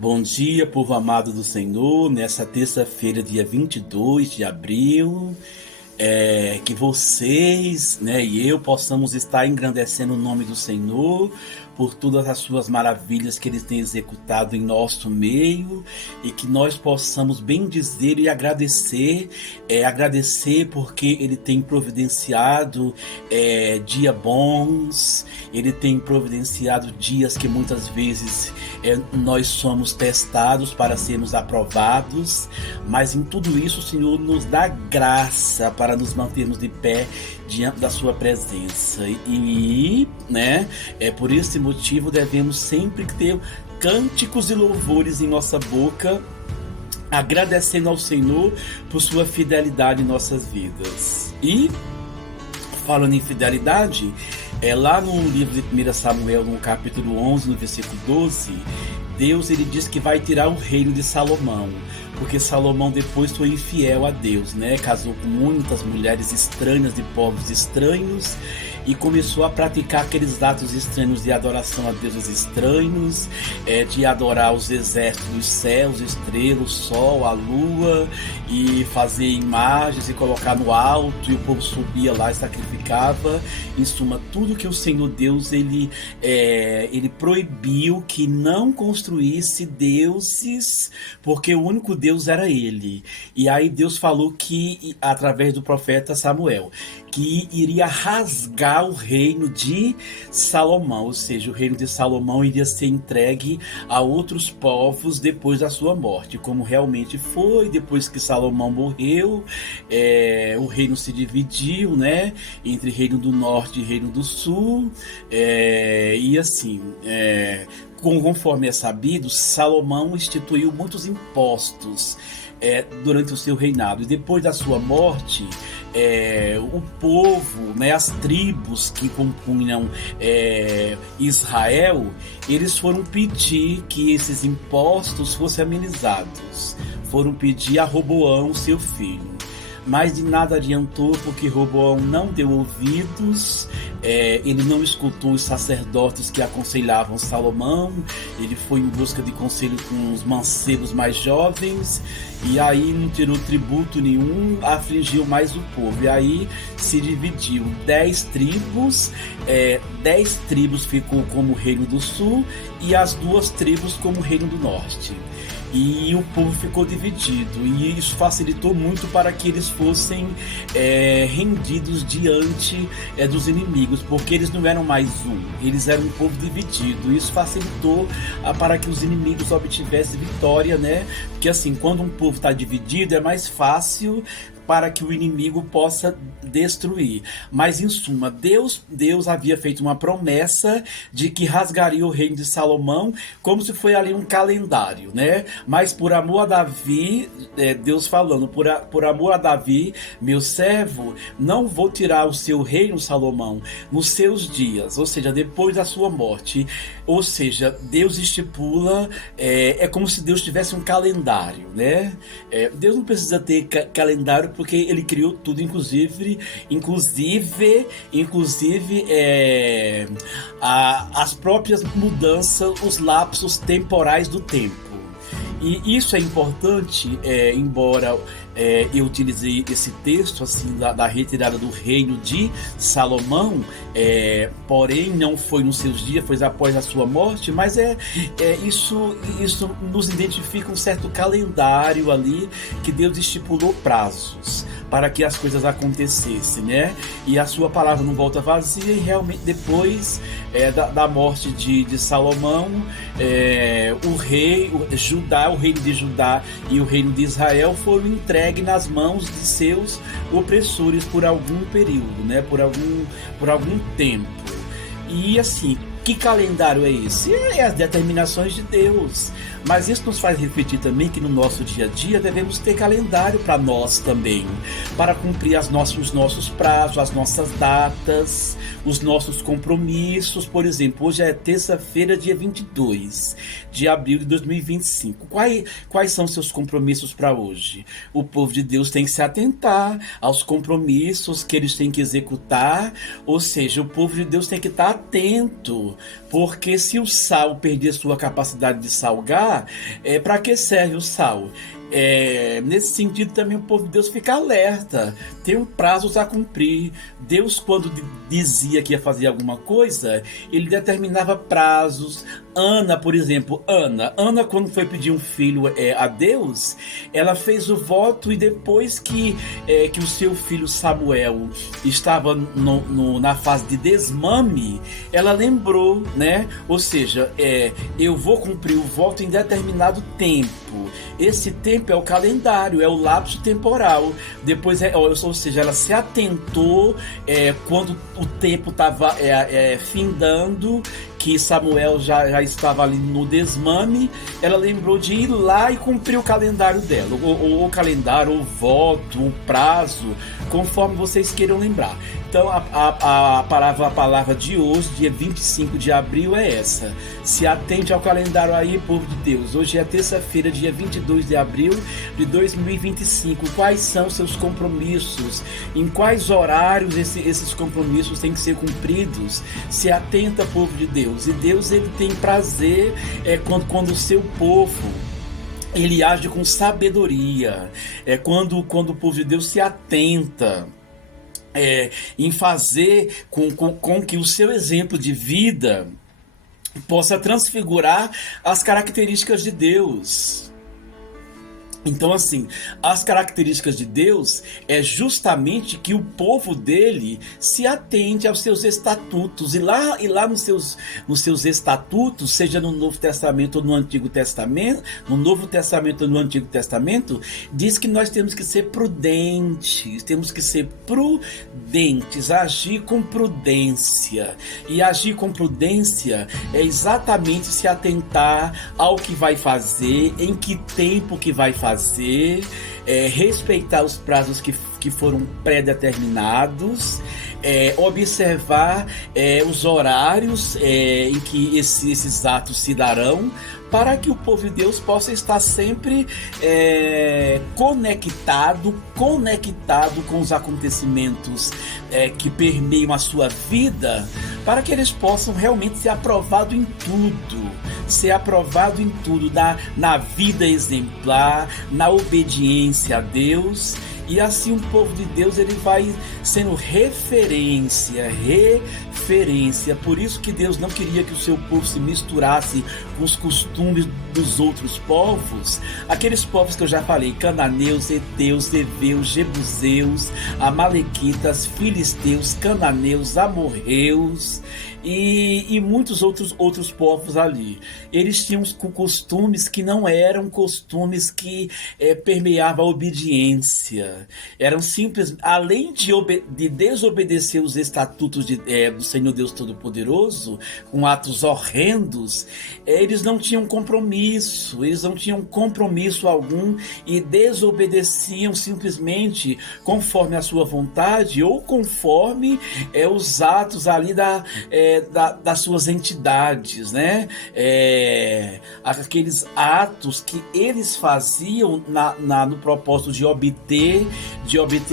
Bom dia, povo amado do Senhor, nessa terça-feira, dia 22 de abril, que vocês, e eu possamos estar engrandecendo o nome do Senhor por todas as suas maravilhas que Ele tem executado em nosso meio e que nós possamos bendizer e agradecer porque Ele tem providenciado dias bons, Ele tem providenciado dias que muitas vezes nós somos testados para sermos aprovados, mas em tudo isso o Senhor nos dá graça para nos mantermos de pé diante da sua presença e por esse motivo devemos sempre ter cânticos e louvores em nossa boca, agradecendo ao Senhor por sua fidelidade em nossas vidas. E falando em fidelidade, lá no livro de 1 Samuel, no capítulo 11, no versículo 12, Deus ele diz que vai tirar o reino de Salomão, porque Salomão depois foi infiel a Deus, casou com muitas mulheres estranhas de povos estranhos e começou a praticar aqueles atos estranhos de adoração a deuses estranhos, de adorar os exércitos dos céus, estrelas, o sol, a lua, e fazer imagens e colocar no alto, e o povo subia lá e sacrificava. Em suma, tudo que o Senhor Deus ele proibiu que não construísse deuses, porque o único Deus era ele. E aí Deus falou que, através do profeta Samuel, que iria rasgar o reino de Salomão, ou seja, o reino de Salomão iria ser entregue a outros povos depois da sua morte, como realmente foi. Depois que Salomão morreu, o reino se dividiu, entre reino do norte e reino do sul, e assim, conforme é sabido, Salomão instituiu muitos impostos durante o seu reinado, e depois da sua morte, o povo, as tribos que compunham Israel, eles foram pedir que esses impostos fossem amenizados, foram pedir a Roboão, seu filho. Mas de nada adiantou, porque Roboão não deu ouvidos, ele não escutou os sacerdotes que aconselhavam Salomão, ele foi em busca de conselho com os mancebos mais jovens, e aí não tirou tributo nenhum, afligiu mais o povo, e aí se dividiu 10 tribos, 10 tribos ficou como reino do sul, e as 2 tribos como reino do norte. E o povo ficou dividido, e isso facilitou muito para que eles fossem rendidos diante dos inimigos, porque eles não eram mais um, eles eram um povo dividido. Isso facilitou para que os inimigos obtivessem vitória, porque assim, quando um povo está dividido, é mais fácil para que o inimigo possa destruir. Mas em suma, Deus havia feito uma promessa de que rasgaria o reino de Salomão, como se foi ali um calendário, Mas por amor a Davi, Deus falando, por amor a Davi, meu servo, não vou tirar o seu reino, Salomão, nos seus dias, ou seja, depois da sua morte. Ou seja, Deus estipula, é como se Deus tivesse um calendário, Deus não precisa ter calendário, porque ele criou tudo, inclusive as próprias mudanças, os lapsos temporais do tempo. E isso é importante, embora eu utilizei esse texto assim, da retirada do reino de Salomão, porém não foi nos seus dias, foi após a sua morte, mas isso nos identifica um certo calendário ali, que Deus estipulou prazos para que as coisas acontecessem, E a sua palavra não volta vazia, e realmente depois da morte de Salomão, o reino de Judá e o reino de Israel foram entregues nas mãos de seus opressores por algum período, por algum tempo. E assim, que calendário é esse? É as determinações de Deus. Mas isso nos faz refletir também que no nosso dia a dia devemos ter calendário para nós também, para cumprir os nossos prazos, as nossas datas, os nossos compromissos. Por exemplo, hoje é terça-feira, dia 22 de abril de 2025. Quais são seus compromissos para hoje? O povo de Deus tem que se atentar aos compromissos que eles têm que executar, ou seja, o povo de Deus tem que estar atento porque se o sal perder sua capacidade de salgar, para que serve o sal? Nesse sentido também o povo de Deus fica alerta, tem um prazo a cumprir. Deus, quando dizia que ia fazer alguma coisa, ele determinava prazos. Ana, por exemplo, Ana quando foi pedir um filho a Deus, ela fez o voto, e depois que o seu filho Samuel estava na fase de desmame, ela lembrou, né? Ou seja, eu vou cumprir o voto em determinado tempo. Esse tempo é o calendário, é o lapso temporal. Depois, ou seja, ela se atentou quando o tempo estava findando, que Samuel já estava ali no desmame. Ela lembrou de ir lá e cumprir o calendário dela, ou o calendário, ou o voto, o prazo, conforme vocês queiram lembrar. Então a palavra de hoje, dia 25 de abril, é essa: se atente ao calendário aí, povo de Deus. Hoje é terça-feira, dia 22 de abril de 2025. Quais são seus compromissos? Em quais horários esses compromissos têm que ser cumpridos? Se atenta, povo de Deus. E Deus, ele tem prazer quando o seu povo ele age com sabedoria. Quando o povo de Deus se atenta em fazer com que o seu exemplo de vida possa transfigurar as características de Deus. Então, assim, as características de Deus é justamente que o povo dele se atente aos seus estatutos. E lá nos seus estatutos, seja no Novo Testamento ou no Antigo Testamento, no Novo Testamento ou no Antigo Testamento, diz que nós temos que ser prudentes, agir com prudência. E agir com prudência é exatamente se atentar ao que vai fazer, em que tempo que vai fazer, respeitar os prazos que foram pré-determinados, observar os horários em que esses atos se darão, para que o povo de Deus possa estar sempre conectado com os acontecimentos que permeiam a sua vida, para que eles possam realmente ser aprovados em tudo, na vida exemplar, na obediência a Deus. E assim o povo de Deus ele vai sendo referência. Por isso que Deus não queria que o seu povo se misturasse com os costumes dos outros povos. Aqueles povos que eu já falei: cananeus, heteus, heveus, jebuseus, amalequitas, filisteus, cananeus, amorreus e muitos outros povos ali. Eles tinham costumes que não eram costumes que permeavam a obediência. Eram simples, além de desobedecer os estatutos do Senhor Deus Todo-Poderoso, com atos horrendos, eles não tinham compromisso algum, e desobedeciam simplesmente conforme a sua vontade, ou conforme os atos ali das suas entidades, né? Aqueles atos que eles faziam no propósito de obter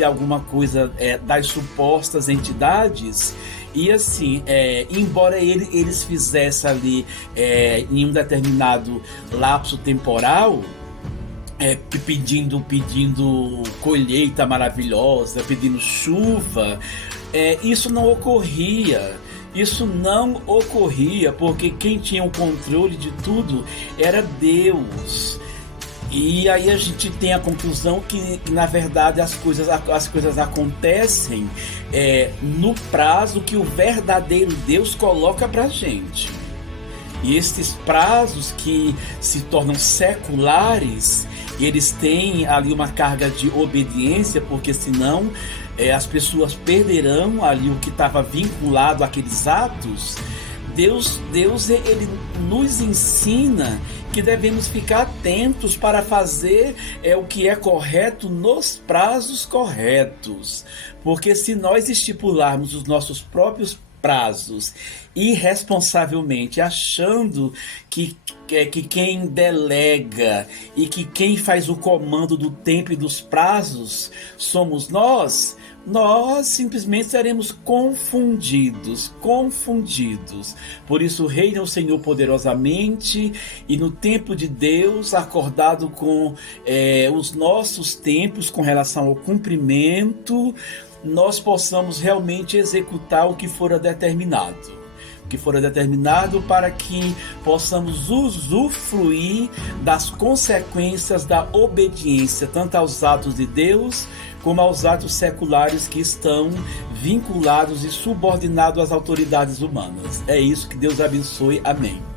alguma coisa das supostas entidades. E assim, embora eles fizessem ali em um determinado lapso temporal, pedindo colheita maravilhosa, pedindo chuva, isso não ocorria. Porque quem tinha o controle de tudo era Deus. E aí a gente tem a conclusão que na verdade as coisas acontecem no prazo que o verdadeiro Deus coloca pra gente. E esses prazos que se tornam seculares, eles têm ali uma carga de obediência, porque senão as pessoas perderão ali o que estava vinculado àqueles atos. Deus ele nos ensina que devemos ficar atentos para fazer o que é correto nos prazos corretos, porque se nós estipularmos os nossos próprios prazos irresponsavelmente, achando que que quem delega e que quem faz o comando do tempo e dos prazos somos nós, nós simplesmente seremos confundidos. Por isso reina o Senhor poderosamente, e no tempo de Deus, acordado com os nossos tempos com relação ao cumprimento, nós possamos realmente executar o que fora determinado. Para que possamos usufruir das consequências da obediência, tanto aos atos de Deus, como aos atos seculares que estão vinculados e subordinados às autoridades humanas. É isso, que Deus abençoe. Amém.